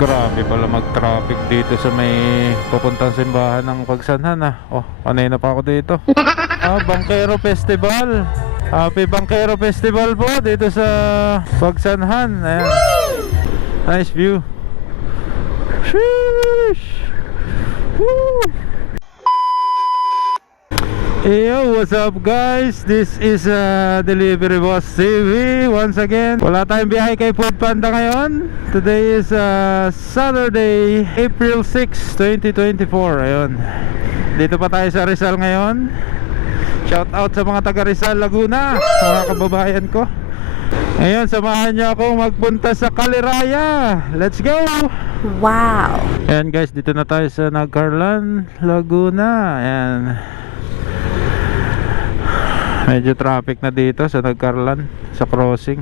Grabe pala mag-traffic dito sa may papuntang simbahan ng Pagsanhan ah. Oh, kanina pa ako dito. Bangkero Festival. Happy Bangkero Festival po dito sa Pagsanhan. Ayan. Nice view. Sheesh. Woo. Yo, what's up guys? This is Delivery Boss TV once again. Wala tayong biyahe kay Food Panda ngayon. Today is Saturday, April 6, 2024. Ayun. Dito pa tayo sa Rizal ngayon. Shout out sa mga taga Rizal, Laguna, mga kababayan ko. Ngayon, samahan niyo akong magpunta sa Caliraya. Let's go! Wow! Ayan guys, dito na tayo sa Nagcarlan, Laguna. Ayan. Medyo traffic na dito sa Nagcarlan, sa crossing.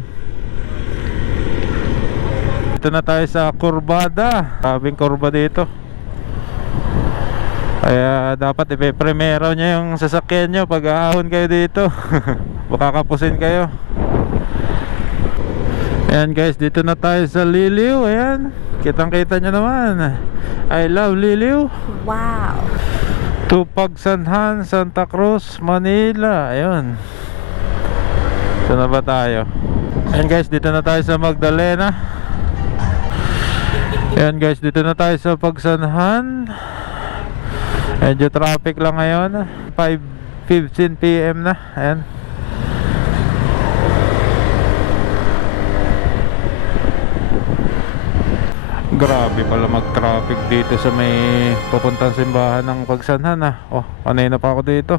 Dito na tayo sa Kurbada. Sabing kurba dito. Kaya dapat ipe-primero nyo yung sasakyan nyo pag aahon kayo dito. Baka kapusin kayo. Ayan guys, dito na tayo sa Liliw. Ayan, kitang kita nyo naman. I love Liliw. Wow! To Pagsanhan, Santa Cruz, Manila. Ayun. Saan na ba tayo? Ayan guys, dito na tayo sa Magdalena. Ayan guys, dito na tayo sa Pagsanhan. Medyo traffic lang ngayon. 5:15 PM na. Ayan. Grabe pala mag-traffic dito sa may papuntang simbahan ng Pagsanhan ah. Oh, kanina pa ako dito.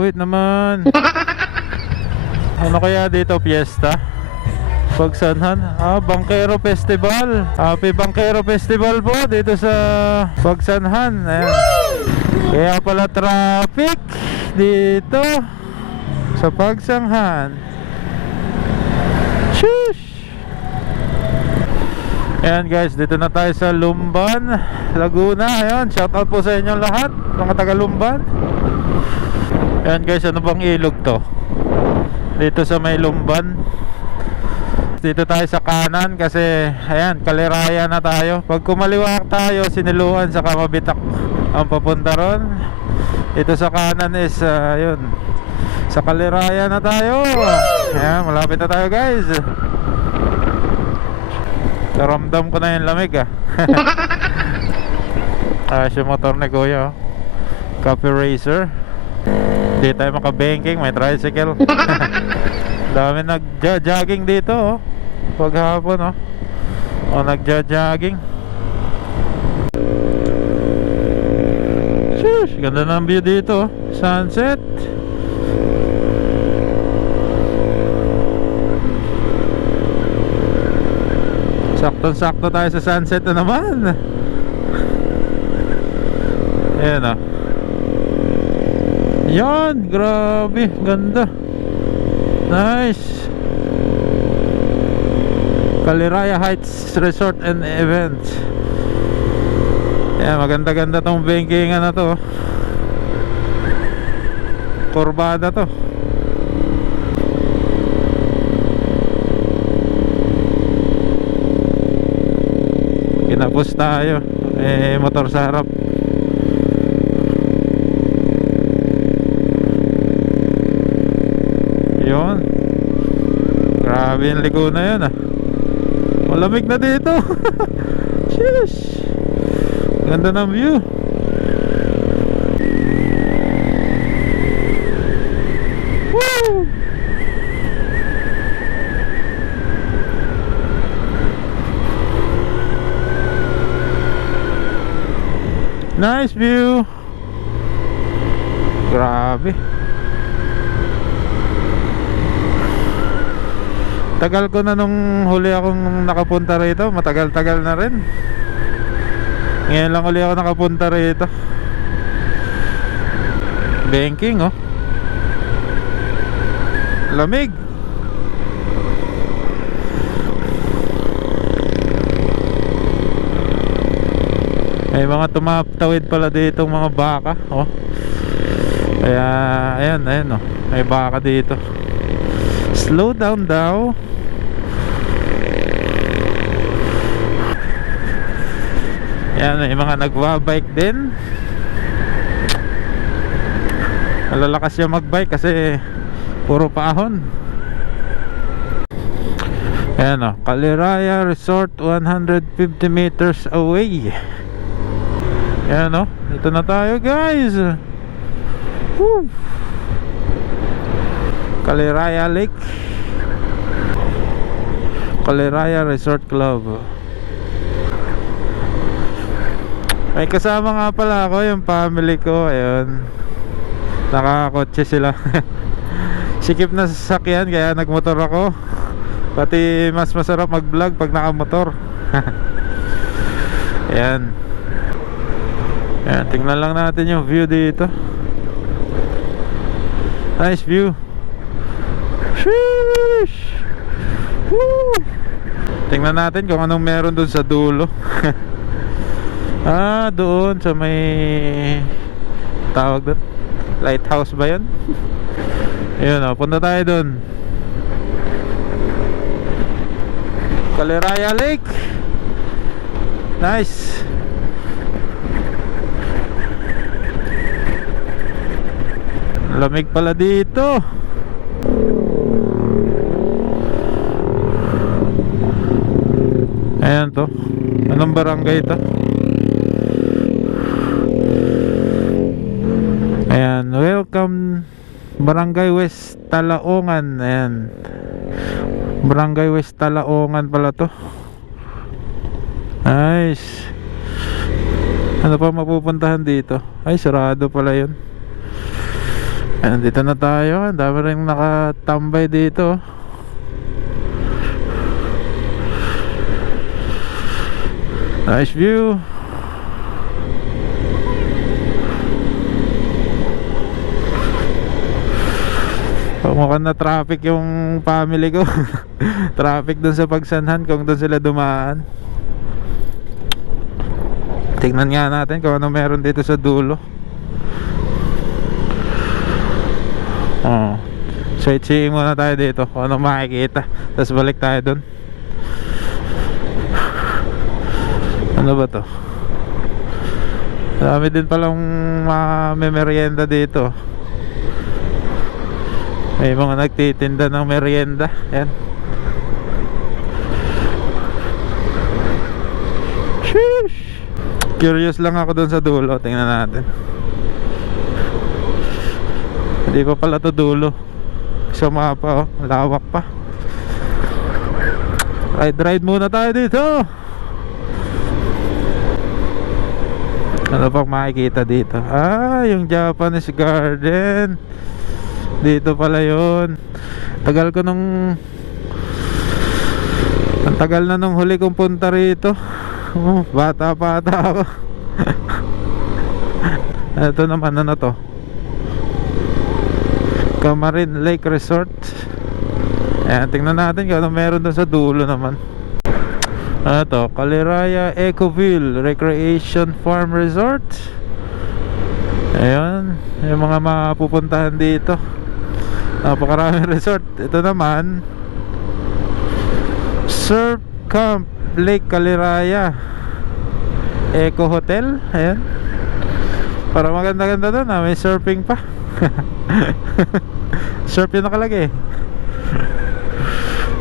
Wait naman. Ano kaya dito? Fiesta? Pagsanhan? Bangkero Festival. Happy Bangkero Festival po dito sa Pagsanhan. Ayan. Kaya pala traffic dito sa Pagsanhan. Shush! Ayan guys, dito na tayo sa Lumban, Laguna. Ayan, shoutout po sa inyong lahat, mga taga Lumban. Ayan guys, ano bang ilog to? Dito sa may Lumban. Dito tayo sa kanan kasi ayan, Caliraya na tayo. Pag kumaliwa tayo, Siniluan sa Mabitak ang papunta ron. Dito sa kanan is yun, sa Caliraya na tayo. Ayan, malapit na tayo guys. Naramdam ko na yung lamig ah. Yung motor ni Kuya oh. Coffee Racer. Hindi tayo makabanking, may tricycle. Dami nagja-jogging dito oh. Paghapon oh. Nagja-jogging. Shush, ganda ng view dito oh. Sunset. Sakto-sakto tayo sa sunset na naman. Ayan o. Yan, grabe, ganda. Nice. Caliraya Heights Resort and Events. Ayan, maganda-ganda tong bankingan na to. Kurbada to. Kinapos tayo. Motor sa harap. Yun. Grabe yung liko na yun ah. Malamig na dito. Sheesh. Ganda ng view. Woo! Nice view. Grabe. Tagal ko na nung huli akong nakapunta rito. Matagal-tagal na rin. Ngayon lang huli ako nakapunta rito. Banking oh. Lamig. May mga tumatawid pala dito mga baka oh. Kaya ayan oh. May baka dito. Slow down daw. Ayan, may mga nagbabike din. Malalakas siya magbike kasi puro paahon. Ayan o, Caliraya Resort, 150 meters away. Ayan o, dito na tayo guys. Woo! Caliraya Lake, Caliraya Resort Club. May kasama nga pala ako, yung family ko. Ayun, nakakotse sila. Sikip na sasakyan kaya nagmotor ako. Pati mas masarap mag vlog pag nakamotor. Ayan. Ayan, tingnan lang natin yung view dito. Nice view. Sheesh. Woo! Tingnan natin kung anong meron dun sa dulo. Ah, doon sa may tawag doon, lighthouse ba yun? Ayun o, punta tayo doon. Caliraya Lake. Nice. Lamig pala dito. Ayan to. Anong barangay ito? Ayan, welcome Barangay West Talaongan. Ayan, Barangay West Talaongan pala to. Nice. Ano pa mapupuntahan dito? Ay, sarado pala yun. Ayan, dito na tayo. Ang dami rin nakatambay dito. Nice view. Mukhang na traffic yung family ko. Traffic dun sa Pagsanhan kung dun sila dumaan. Tingnan nga natin kung ano meron dito sa dulo. Sightseeing muna tayo dito kung ano makikita, tapos balik tayo dun. Ano ba to? Dami din palang may merienda dito. May mga nagtitinda ng merienda. Ayan. Sheesh. Curious lang ako dun sa dulo. Tingnan natin. Hindi pa pala to dulo. Sa mapa, oh. Lawak pa. Ride muna tayo dito. Ano pang makikita dito? Ah, yung Japanese Garden. Dito pala yun. Tagal ko nung ang tagal na nung huli kong punta rito. Bata ako. Ito naman, ano to? Camarin Lake Resort. Ayan, tingnan natin kung ano meron doon sa dulo naman. Ano to? Caliraya Ecoville Recreation Farm Resort. Ayun, yung mga mapupuntahan dito. Napakaraming resort. Ito naman, Surf Camp Lake Caliraya Eco Hotel. Ayan, para maganda-ganda doon. May surfing pa. Surf yun nakalagay.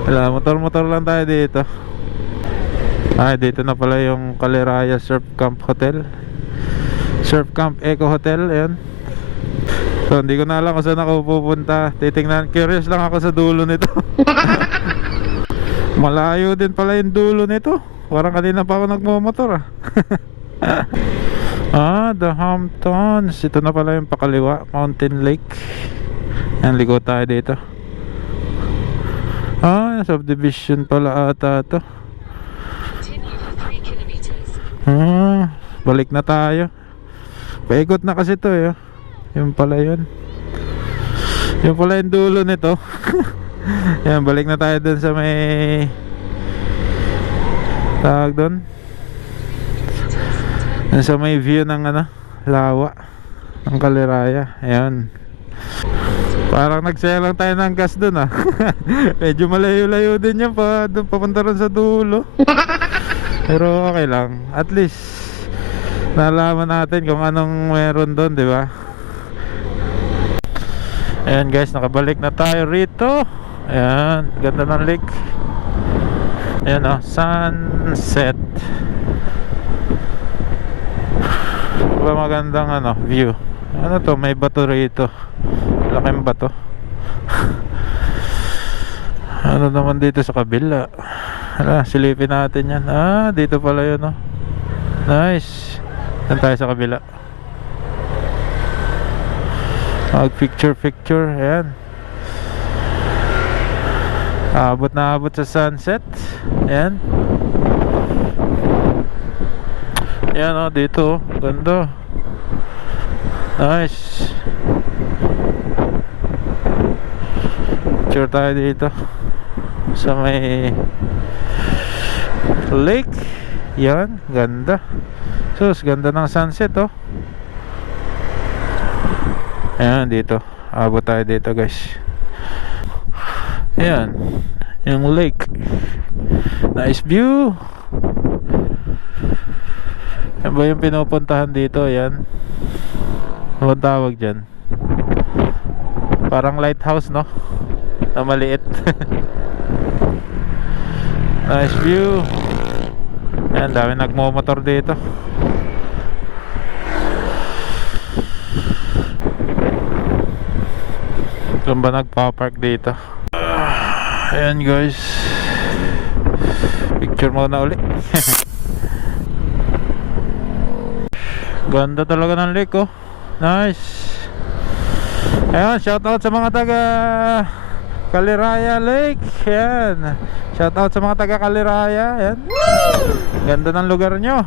Wala, motor lang tayo dito. Ay, dito na pala yung Caliraya Surf Camp Hotel, Surf Camp Eco Hotel. Ayan. So, hindi ko na alam kung saan ako pupunta. Titingnan, curious lang ako sa dulo nito. Malayo din pala yung dulo nito. Parang kanina pa ako nagmumotor. The Hamptons. Ito na pala yung pakaliwa, Mountain Lake. Yan, ligo tayo dito. Subdivision pala ata to. Balik na tayo. Paikot na kasi to eh. Yung pala yun. Yung pala yung dulo nito. Yan, balik na tayo dun sa may tawag dun, sa may view ng ano, lawa ng Caliraya. Ayan. Parang nagsaya lang tayo ng gas dun ah. Medyo malayo-layo din yan pa, dun papunta rin sa dulo. Pero okay lang. At least nalaman natin kung anong meron doon, di ba? Ayan guys, nakabalik na tayo rito. Ayan, ganda ng lake. Ayan oh, sunset. Diba magandang ano, view. Ano to, may bato rito. Laking bato. Ano naman dito sa kabila? Hala, silipin natin yan. Ah, dito pala yun oh. Nice. Saan tayo sa kabila? Mag picture. Ayan. Abot na abot sa sunset. Ayan. Ayan oh, dito oh. Ganda. Nice. Picture tayo dito sa may lake. Yan, ganda. Sus, ganda ng sunset oh. Ayan, dito. Abot tayo dito guys. Ayan, yung lake. Nice view. Yan ba yung pinupuntahan dito? Ayan. Ano tawag dyan? Parang lighthouse no? Na maliit. Nice view. Ayan, dami nagmomotor dito. Saan ba nagpa-park dito? Ayan guys, picture muna uli. Ganda talaga ng lake oh. Nice. Ayan, shoutout sa mga taga Caliraya Lake. Ayan, shoutout sa mga taga Caliraya. Ayan, ganda ng lugar nyo.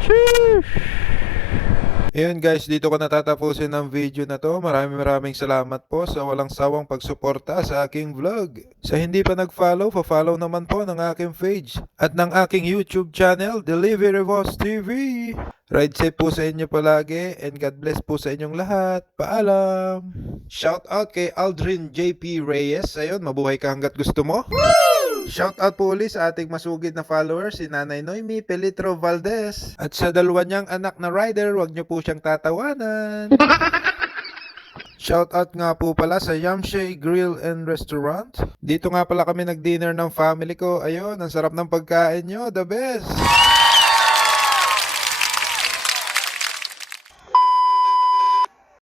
Sheesh. Ayun guys, dito ko natatapusin ang video na to. Maraming salamat po sa walang sawang pagsuporta sa aking vlog. Sa hindi pa nag-follow, pa-follow naman po ng aking page at ng aking YouTube channel, Delivery Boss TV. Ride safe po sa inyo palagi and God bless po sa inyong lahat. Paalam! Shout out kay Aldrin JP Reyes. Ayun, mabuhay ka hanggat gusto mo. Shout out po ulit sa ating masugid na followers, si Nanay Noemi Pelitro Valdez. At sa dalawa niyang anak na rider, wag niyo po siyang tatawanan. Shout out nga po pala sa Yamshay Grill and Restaurant. Dito nga pala kami nag-dinner ng family ko. Ayun, ang sarap ng pagkain nyo, the best!